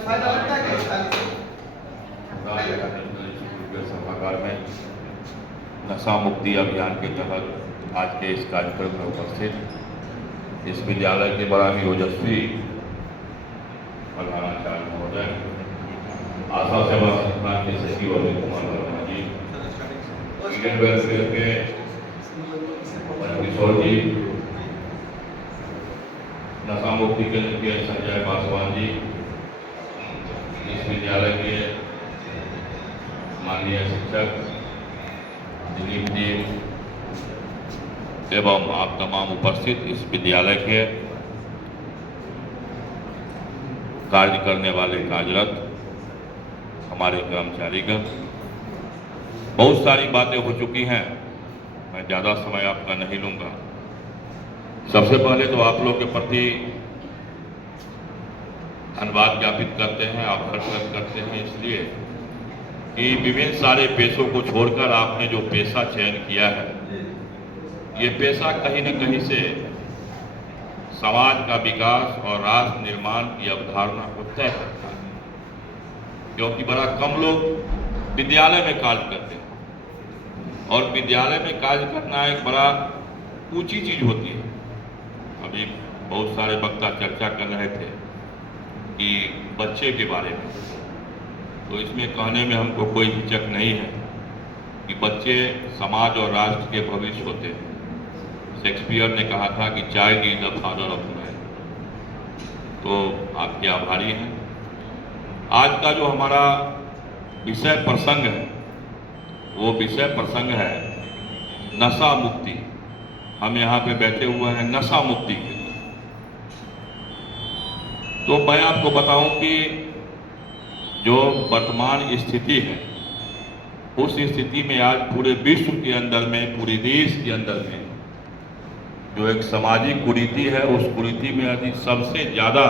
फायदा लगता है क्या सभागार में नशा मुक्ति अभियान के तहत आज के इस कार्यक्रम में उपस्थित इस विद्यालय के बड़ा ही ओजस्वी प्रधानाचार्य महोदय, आशा सेवा संस्थान के सचिव अजय कुमार वर्मा जी, इंडियन वेलफेयर के किशोर जी, नशा मुक्ति केंद्र के संजय पासवान जी, इस विद्यालय के माननीय शिक्षक दिलीप जी एवं आप तमाम उपस्थित इस विद्यालय के कार्य करने वाले कार्यरत हमारे कर्मचारीगण, बहुत सारी बातें हो चुकी हैं, मैं ज़्यादा समय आपका नहीं लूँगा। सबसे पहले तो आप लोग के प्रति धन्यवाद ज्ञापित करते हैं, आभार व्यक्त करते हैं, इसलिए कि विभिन्न सारे पेशों को छोड़कर आपने जो पेशा चयन किया है, ये पेशा कहीं न कहीं से समाज का विकास और राष्ट्र निर्माण की अवधारणा को तय करता है, क्योंकि बड़ा कम लोग विद्यालय में कार्य करते हैं और विद्यालय में कार्य करना एक बड़ा ऊंची चीज होती है। अभी बहुत सारे वक्ता चर्चा कर रहे थे कि बच्चे के बारे में, तो इसमें कहने में हमको कोई हिचक नहीं है कि बच्चे समाज और राष्ट्र के भविष्य होते हैं। शेक्सपियर ने कहा था कि child is the father of man. तो आपके आभारी हैं। आज का जो हमारा विषय प्रसंग है, वो विषय प्रसंग है नशा मुक्ति। हम यहाँ पे बैठे हुए हैं नशा मुक्ति के लिए। तो मैं आपको बताऊं कि जो वर्तमान स्थिति है, उस स्थिति में आज पूरे विश्व के अंदर में, पूरे देश के अंदर में जो एक सामाजिक कुरीति है, उस कुरीति में यदि सबसे ज्यादा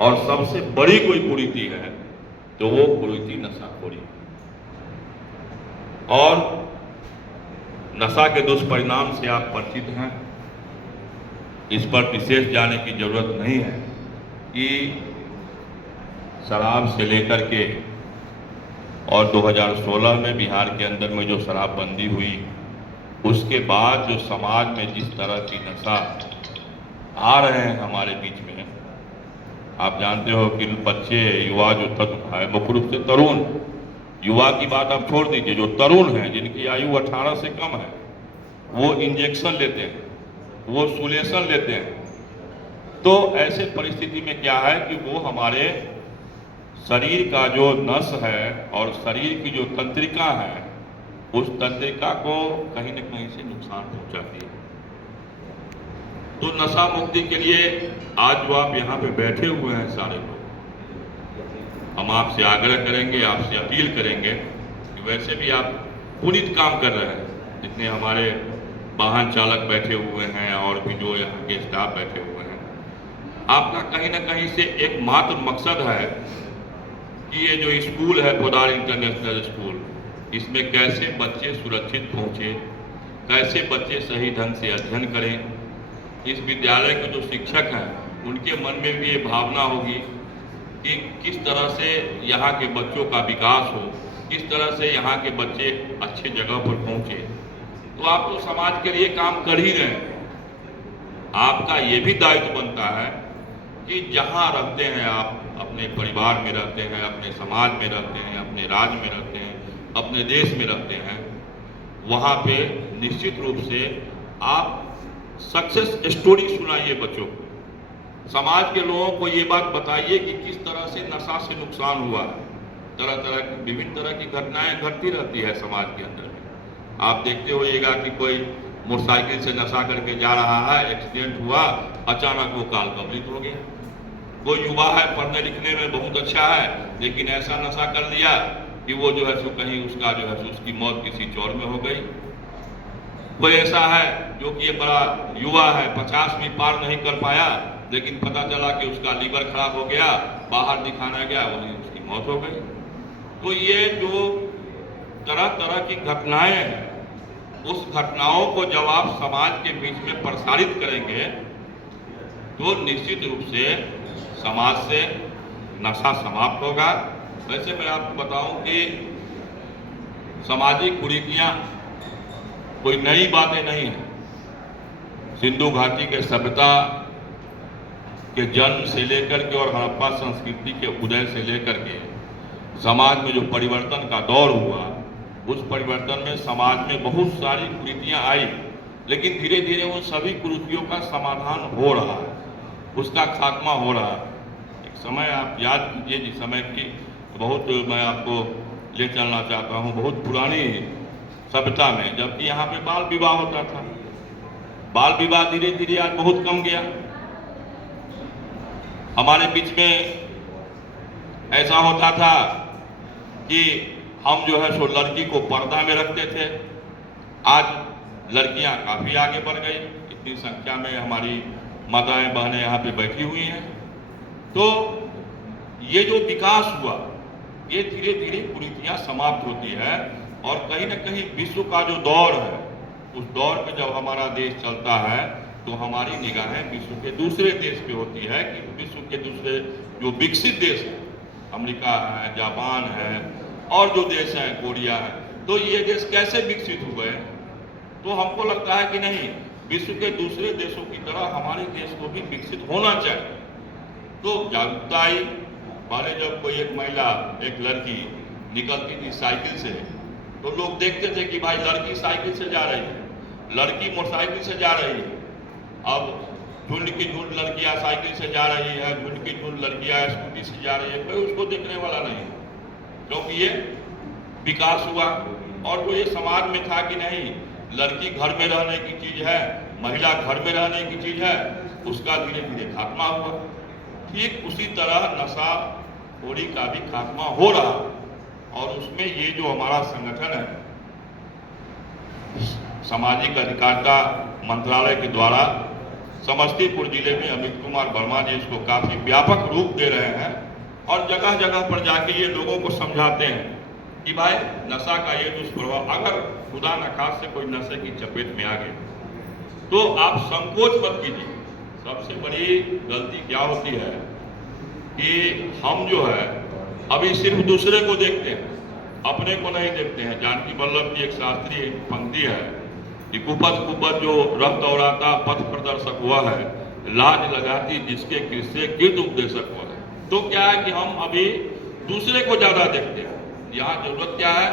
और सबसे बड़ी कोई कुरीति है तो वो कुरीति नशाखोरी। और नशा के दुष्परिणाम से आप परिचित हैं, इस पर विशेष जाने की जरूरत नहीं है कि शराब से लेकर के और 2016 में बिहार के अंदर में जो शराबबंदी हुई, उसके बाद जो समाज में जिस तरह की नशा आ रहे हैं हमारे बीच में, आप जानते हो कि बच्चे युवा जो तत्व है, मुख्य रूप से तरुण युवा की बात आप छोड़ दीजिए, जो तरुण हैं जिनकी आयु 18 से कम है, वो इंजेक्शन लेते हैं, वो सुलेशन लेते हैं। तो ऐसे परिस्थिति में क्या है कि वो हमारे शरीर का जो नस है और शरीर की जो तंत्रिका है, उस तंत्रिका को कहीं न कहीं से नुकसान पहुंचाती है। तो नशा मुक्ति के लिए आज जो आप यहाँ पे बैठे हुए हैं सारे लोग, हम आपसे आग्रह करेंगे, आपसे अपील करेंगे कि वैसे भी आप पुनीत काम कर रहे हैं, जितने हमारे वाहन चालक बैठे हुए हैं और भी जो यहाँ के स्टाफ बैठे हुए हैं, आपका कहीं ना कहीं से एक मात्र मकसद है कि ये जो स्कूल है पोद्दार इंटरनेशनल स्कूल, इसमें कैसे बच्चे सुरक्षित पहुँचे, कैसे बच्चे सही ढंग से अध्ययन करें। इस विद्यालय के जो शिक्षक हैं उनके मन में भी ये भावना होगी कि किस तरह से यहाँ के बच्चों का विकास हो, किस तरह से यहाँ के बच्चे अच्छे जगह पर पहुँचे। तो आप तो समाज के लिए काम कर ही रहे हैं, आपका ये भी दायित्व बनता है कि जहाँ रहते हैं आप, अपने परिवार में रहते हैं, अपने समाज में रहते हैं, अपने राज्य में रहते हैं, अपने देश में रहते हैं, वहाँ पे निश्चित रूप से आप सक्सेस स्टोरी सुनाइए बच्चों को, समाज के लोगों को ये बात बताइए कि किस तरह से नशा से नुकसान हुआ है। तरह तरह की विभिन्न तरह की घटनाएं घटती रहती है समाज के अंदर में। आप देखते होइएगा कि कोई मोटरसाइकिल से नशा करके जा रहा है, एक्सीडेंट हुआ, अचानक वो काल कवलित हो गया। कोई युवा है, पढ़ने लिखने में बहुत अच्छा है, लेकिन ऐसा नशा कर लिया कि वो जो है सो कहीं उसका जो है सो उसकी मौत किसी चौर में हो गई। कोई ऐसा है जो कि ये बड़ा युवा है, 50 भी पार नहीं कर पाया, लेकिन पता चला कि उसका लीवर खराब हो गया, बाहर दिखाना गया, वहीं उसकी मौत हो गई। तो ये जो तरह तरह की घटनाएं हैं, उस घटनाओं को जब आप समाज के बीच में प्रसारित करेंगे तो निश्चित रूप से समाज से नशा समाप्त होगा। वैसे मैं आपको बताऊं कि सामाजिक कुरीतियां कोई नई बातें नहीं है। सिंधु घाटी के सभ्यता के जन्म से लेकर के और हड़प्पा संस्कृति के उदय से लेकर के समाज में जो परिवर्तन का दौर हुआ, उस परिवर्तन में समाज में बहुत सारी कुरीतियां आई, लेकिन धीरे धीरे उन सभी कुरीतियों का समाधान हो रहा है, उसका खात्मा हो रहा है। एक समय आप याद कीजिए जिस समय की बहुत मैं आपको ले चलना चाहता हूँ, बहुत पुरानी सभ्यता में, जबकि यहाँ पे बाल विवाह होता था। बाल विवाह धीरे धीरे आज बहुत कम गया। हमारे बीच में ऐसा होता था कि हम जो है सो लड़की को पर्दा में रखते थे। आज लड़कियां काफी आगे बढ़ गई, इतनी संख्या में हमारी माताएं बहनें यहाँ पे बैठी हुई हैं। तो ये जो विकास हुआ, ये धीरे धीरे कुरीतियां समाप्त होती है और कहीं ना कहीं विश्व का जो दौर है, उस दौर पे जब हमारा देश चलता है तो हमारी निगाहें विश्व के दूसरे देश पे होती है कि विश्व के दूसरे जो विकसित देश है, अमेरिका है, जापान है और जो देश हैं कोरिया है, तो ये देश कैसे विकसित हुए। तो हमको लगता है कि नहीं, विश्व के दूसरे देशों की तरह हमारे देश को भी विकसित होना चाहिए। तो जागरूकता आई। पहले जब कोई एक महिला, एक लड़की निकलती थी साइकिल से, तो लोग देखते थे कि भाई लड़की साइकिल से जा रही है, लड़की मोटरसाइकिल से जा रही है। अब झुंड की झुंड लड़कियां साइकिल से जा रही है, झुंड की झुंड लड़कियां स्कूटी से जा रही है, कोई उसको देखने वाला नहीं है, क्योंकि ये विकास हुआ। और जो ये समाज में था कि नहीं, लड़की घर में रहने की चीज है, महिला घर में रहने की चीज है, उसका धीरे धीरे खात्मा हुआ। ठीक उसी तरह नशा खोरी का भी खात्मा हो रहा, और उसमें ये जो हमारा संगठन है सामाजिक अधिकारिता मंत्रालय के द्वारा समस्तीपुर जिले में अमित कुमार वर्मा जी इसको काफी व्यापक रूप दे रहे हैं और जगह जगह पर जाके ये लोगों को समझाते हैं कि भाई नशा का ये दुष्प्रभाव, अगर खुदा न खास से कोई नशे की चपेट में आ गए तो आप संकोच मत कीजिए। सबसे बड़ी गलती क्या होती है कि हम जो है अभी सिर्फ दूसरे को देखते हैं, अपने को नहीं देखते हैं। जानकी वल्लभ की एक शास्त्रीय पंक्ति है कि कुपथ कुपथ जो रक्त दौड़ाता पथ प्रदर्शक हुआ है, लाज लगाती जिसके किस्से कीर्त उपदेशक हुआ है। तो क्या है कि हम अभी दूसरे को ज्यादा देखते हैं। यहाँ जरूरत क्या है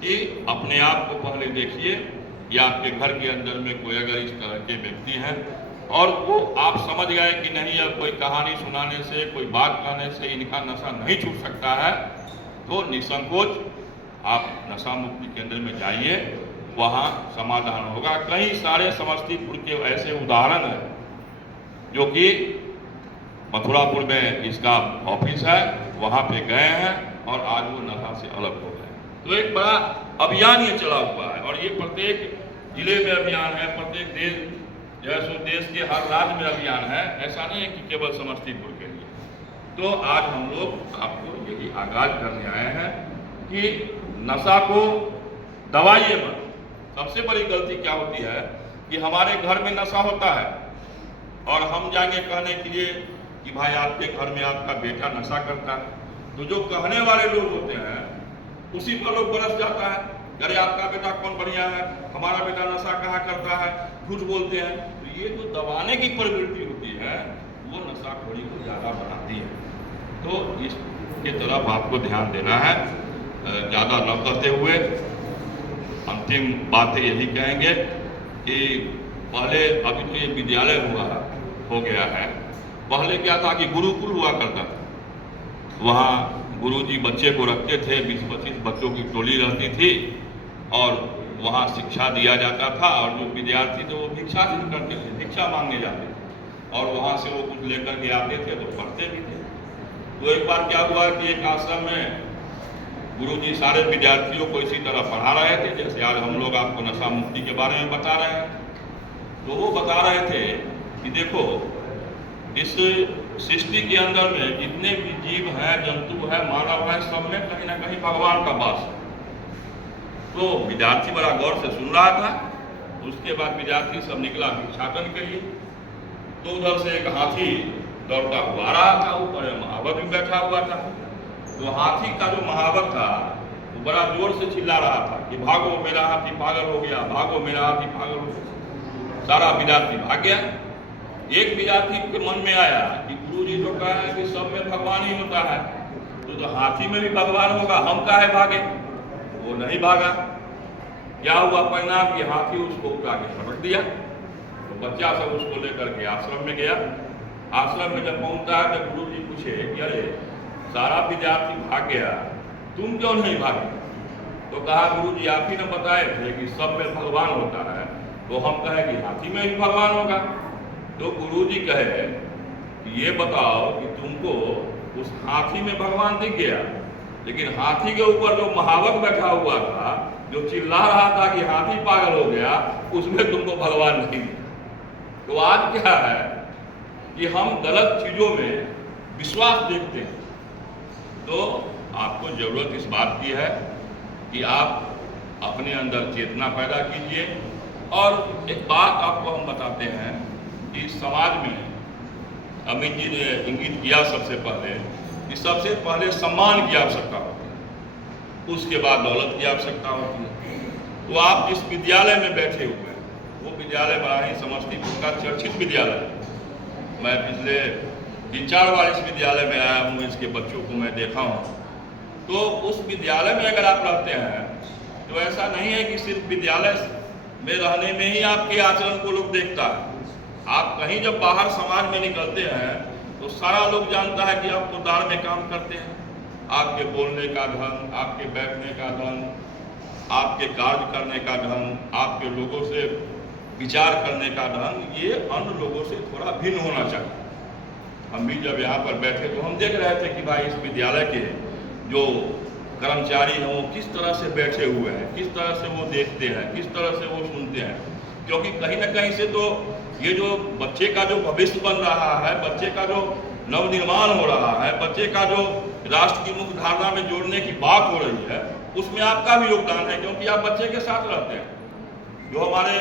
कि अपने आप को पहले देखिए कि आपके घर के अंदर में कोई अगर इस तरह के व्यक्ति हैं और वो आप समझ गए कि नहीं, अब कोई कहानी सुनाने से, कोई बात कहने से इनका नशा नहीं छूट सकता है, तो निसंकोच आप नशा मुक्ति केंद्र में जाइए, वहाँ समाधान होगा। कई सारे समस्तीपुर के ऐसे उदाहरण हैं जो कि मथुरापुर में इसका ऑफिस है, वहाँ पे गए हैं और आज वो नशा से अलग हो गए। तो एक बड़ा अभियान ये चला हुआ है और ये प्रत्येक जिले में अभियान है, प्रत्येक देश जैसे देश के हर राज्य में अभियान है। ऐसा नहीं है कि केवल समस्तीपुर के लिए। तो आज हम लोग आपको यही आगाज करने आए हैं कि नशा को दबाइए मत। सबसे बड़ी गलती क्या होती है कि हमारे घर में नशा होता है और हम जाएंगे कहने के लिए कि भाई आपके घर में आपका बेटा नशा करता है, तो जो कहने वाले लोग होते हैं उसी पर लोग बरस जाता है, अरे आपका बेटा कौन बढ़िया है, हमारा बेटा नशा कहाँ करता है, झूठ बोलते हैं। तो ये जो दबाने की प्रवृत्ति होती है वो नशाखोरी को ज्यादा बढ़ाती है। तो इसके तरफ आपको ध्यान देना है। ज्यादा न करते हुए अंतिम बातें यही कहेंगे कि पहले, अभी तो ये विद्यालय हो गया है, पहले क्या था कि गुरुकुल हुआ करता था, वहाँ गुरुजी बच्चे को रखते थे, 20-25 बच्चों की टोली रहती थी और वहाँ शिक्षा दिया जाता था और जो विद्यार्थी थे वो भिक्षाटन करते थे, भिक्षा मांगने जाते थे और वहाँ से वो कुछ लेकर के आते थे तो पढ़ते भी थे। तो एक बार क्या हुआ कि एक आश्रम में गुरुजी सारे विद्यार्थियों को इसी तरह पढ़ा रहे थे जैसे आज हम लोग आपको नशा मुक्ति के बारे में बता रहे हैं। तो वो बता रहे थे कि देखो, इस सृष्टि के अंदर में जितने भी जीव हैं, जंतु है, मानव है, सब में कहीं ना कहीं भगवान का वास है। तो विद्यार्थी बड़ा गौर से सुन रहा था। उसके बाद विद्यार्थी सब निकला भिक्षाटन के लिए। तो उधर से एक हाथी दौड़ता हुआ आ रहा था, ऊपर महावत भी बैठा हुआ था। तो हाथी का जो महावत था वो बड़ा जोर से चिल्ला रहा था कि भागो मेरा हाथी पागल हो गया, भागो मेरा हाथी पागल हो गया। सारा विद्यार्थी भाग गया। एक विद्यार्थी के मन में आया कि गुरु जी तो कहा है कि सब में भगवान ही होता है, तो हाथी में भी भगवान होगा, हम काहे भागे। वो नहीं भागा। क्या हुआ परिणाम कि हाथी उसको उठा के पटक दिया। तो बच्चा सब उसको लेकर के आश्रम में गया। आश्रम में जब पहुंचता है तो गुरु जी पूछे कि अरे सारा विद्यार्थी भाग गया, तुम क्यों नहीं भागे। तो कहा गुरु जी आप ही ने बताए थे कि सब में भगवान होता है, तो हम कहे कि हाथी में भी भगवान होगा। तो गुरु जी कहे कि ये बताओ कि तुमको उस हाथी में भगवान दिख गया, लेकिन हाथी के ऊपर जो महावत बैठा हुआ था, जो चिल्ला रहा था कि हाथी पागल हो गया, उसमें तुमको भगवान नहीं दिखा। तो आज क्या है कि हम गलत चीजों में विश्वास देखते हैं। तो आपको जरूरत इस बात की है कि आप अपने अंदर चेतना पैदा कीजिए। और एक बात आपको हम बताते हैं कि समाज में अमित जी ने इंगित किया सबसे पहले कि सबसे पहले सम्मान की आवश्यकता होती है, उसके बाद दौलत की आवश्यकता होती है। तो आप जिस विद्यालय में बैठे हुए हैं वो विद्यालय बड़ा ही समस्तीपुर का चर्चित विद्यालय है। मैं पिछले 3-4 बार इस विद्यालय में आया हूँ, इसके बच्चों को मैं देखा हूँ। तो उस विद्यालय में अगर आप रहते हैं तो ऐसा नहीं है कि सिर्फ विद्यालय में रहने में ही आपके आचरण को लोग देखता है। आप कहीं जब बाहर समाज में निकलते हैं तो सारा लोग जानता है कि आप खुददार में काम करते हैं। आपके बोलने का ढंग, आपके बैठने का ढंग, आपके कार्य करने का ढंग, आपके लोगों से विचार करने का ढंग, ये अन्य लोगों से थोड़ा भिन्न होना चाहिए। हम भी जब यहाँ पर बैठे तो हम देख रहे थे कि भाई इस विद्यालय के जो कर्मचारी हैं वो किस तरह से बैठे हुए हैं, किस तरह से वो देखते हैं, किस तरह से वो सुनते हैं। क्योंकि कहीं ना कहीं से तो ये जो बच्चे का जो भविष्य बन रहा है, बच्चे का जो नवनिर्माण हो रहा है, बच्चे का जो राष्ट्र की मुख्य धारणा में जोड़ने की बात हो रही है, उसमें आपका भी योगदान है, क्योंकि आप बच्चे के साथ रहते हैं। जो हमारे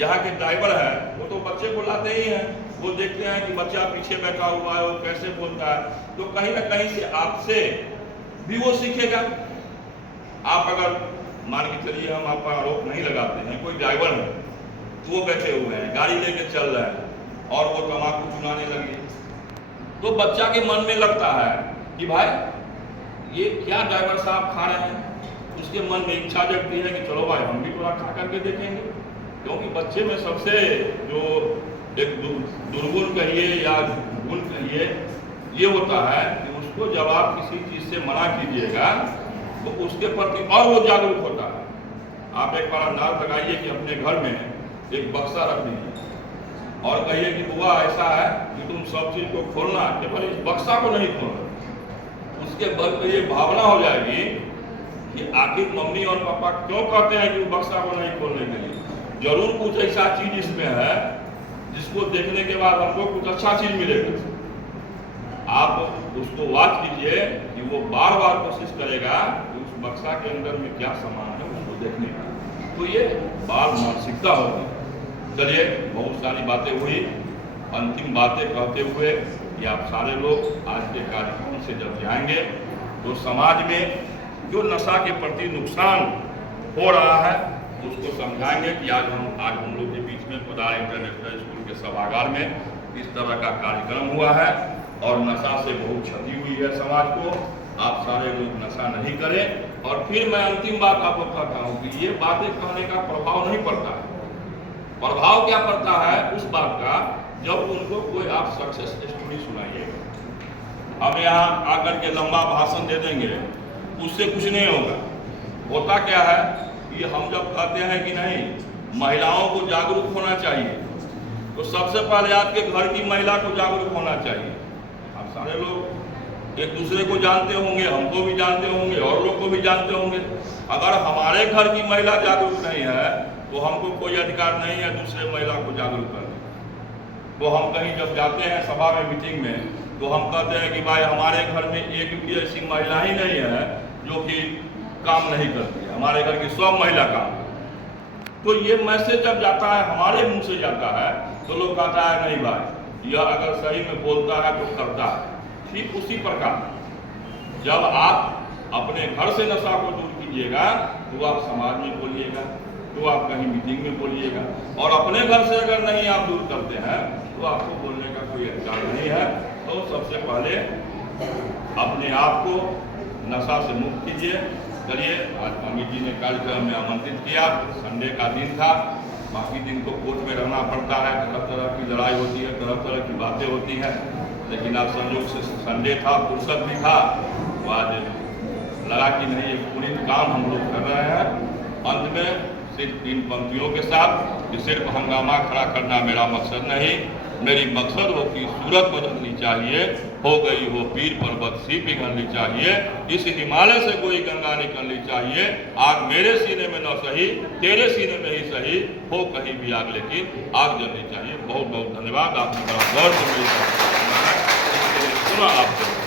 यहाँ के ड्राइवर है वो तो बच्चे को लाते ही हैं, वो देखते हैं कि बच्चा पीछे बैठा हुआ है, वो कैसे बोलता है, तो कहीं ना कहीं से आपसे भी वो सीखेगा। आप अगर मान के चलिए, हम आपका आरोप नहीं लगाते हैं, कोई ड्राइवर है तो वो बैठे हुए हैं, गाड़ी लेके चल रहे हैं और वो तम्बाकू चुनाने लगे, तो बच्चा के मन में लगता है कि भाई ये क्या ड्राइवर साहब खा रहे हैं। उसके मन में इच्छा जगती है कि चलो भाई हम भी थोड़ा खा करके देखेंगे। क्योंकि बच्चे में सबसे जो एक दुर्गुण कहिए या गुण कहिए ये होता है कि उसको जब आप किसी चीज से मना कीजिएगा तो उसके प्रति और वो जागरूक होता है। आप एक बार अंदाज लगाइए कि अपने घर में एक बक्सा रख दीजिए और कहिए कि बुआ ऐसा है कि तुम सब चीज को खोलना, केवल इस बक्सा को नहीं खोलना। उसके बल पर ये भावना हो जाएगी कि आखिर मम्मी और पापा क्यों कहते हैं कि बक्सा को नहीं खोलने के लिए। जरूर कुछ ऐसा चीज इसमें है जिसको देखने के बाद हमको कुछ अच्छा चीज मिलेगा। आप उसको वॉच कीजिए कि वो बार बार कोशिश करेगा कि उस बक्सा के अंदर में क्या सामान है उसको देखने का। तो ये बाल मानसिकता होगी। चलिए, बहुत सारी बातें हुई। अंतिम बातें कहते हुए कि आप सारे लोग आज के कार्यक्रम से जब जाएंगे तो समाज में जो नशा के प्रति नुकसान हो रहा है उसको समझाएंगे कि आज हम लोग के बीच में पदार इंटरनेशनल स्कूल के सभागार में इस तरह का कार्यक्रम हुआ है और नशा से बहुत क्षति हुई है समाज को। आप सारे लोग नशा नहीं करें। और फिर मैं अंतिम बात आपको कहता हूँ कि ये बातें कहने का प्रभाव नहीं पड़ता है। प्रभाव क्या पड़ता है उस बात का जब उनको कोई आप सक्सेस स्टोरी सुनाइएगा। हम यहाँ आकर के लंबा भाषण दे देंगे उससे कुछ नहीं होगा। होता क्या है कि हम जब कहते हैं कि नहीं महिलाओं को जागरूक होना चाहिए, तो सबसे पहले आपके घर की महिला को जागरूक होना चाहिए। आप सारे लोग एक दूसरे को जानते होंगे, हमको भी जानते होंगे और लोग को भी जानते होंगे। अगर हमारे घर की महिला जागरूक नहीं है तो हमको कोई अधिकार नहीं है दूसरे महिला को जागरूक करने। तो हम कहीं जब जाते हैं सभा में, मीटिंग में, तो हम कहते हैं कि भाई हमारे घर में एक भी ऐसी महिला ही नहीं है जो कि काम नहीं करती है, हमारे घर की सब महिला काम करती। तो ये मैसेज जब जाता है, हमारे मुंह से जाता है, तो लोग कहता है नहीं भाई यह अगर सही में बोलता है तो करता है। ठीक उसी प्रकार जब आप अपने घर से नशा को दूर कीजिएगा तो आप समाज में बोलिएगा, तो आप कहीं मीटिंग में बोलिएगा, और अपने घर से अगर नहीं आप दूर करते हैं तो आपको बोलने का कोई अधिकार नहीं है। तो सबसे पहले अपने आप को नशा से मुक्त कीजिए। चलिए, आज अमित जी ने कार्यक्रम में आमंत्रित किया, संडे का दिन था, बाकी दिन को कोर्ट में रहना पड़ता है, तरह तरह की लड़ाई होती है, तरह तरह की बातें होती हैं, लेकिन आज संयोग से संडे था, फुर्सत भी था, तो आज लगा कि नहीं एक पुनीत काम हम लोग कर रहे हैं। अंत में सिर्फ 3 पंक्तियों के साथ कि सिर्फ हंगामा खड़ा करना मेरा मकसद नहीं, मेरी मकसद हो कि सूरत बदलनी चाहिए, हो गई हो पीर पर्वत सी पिघलनी चाहिए, इस हिमालय से कोई गंगा निकलनी चाहिए, आग मेरे सीने में न सही तेरे सीने में ही सही, हो कहीं भी आग लेकिन आग जलनी चाहिए। बहुत बहुत धन्यवाद, आपने बड़ा गौर से मेरी सुना आपको।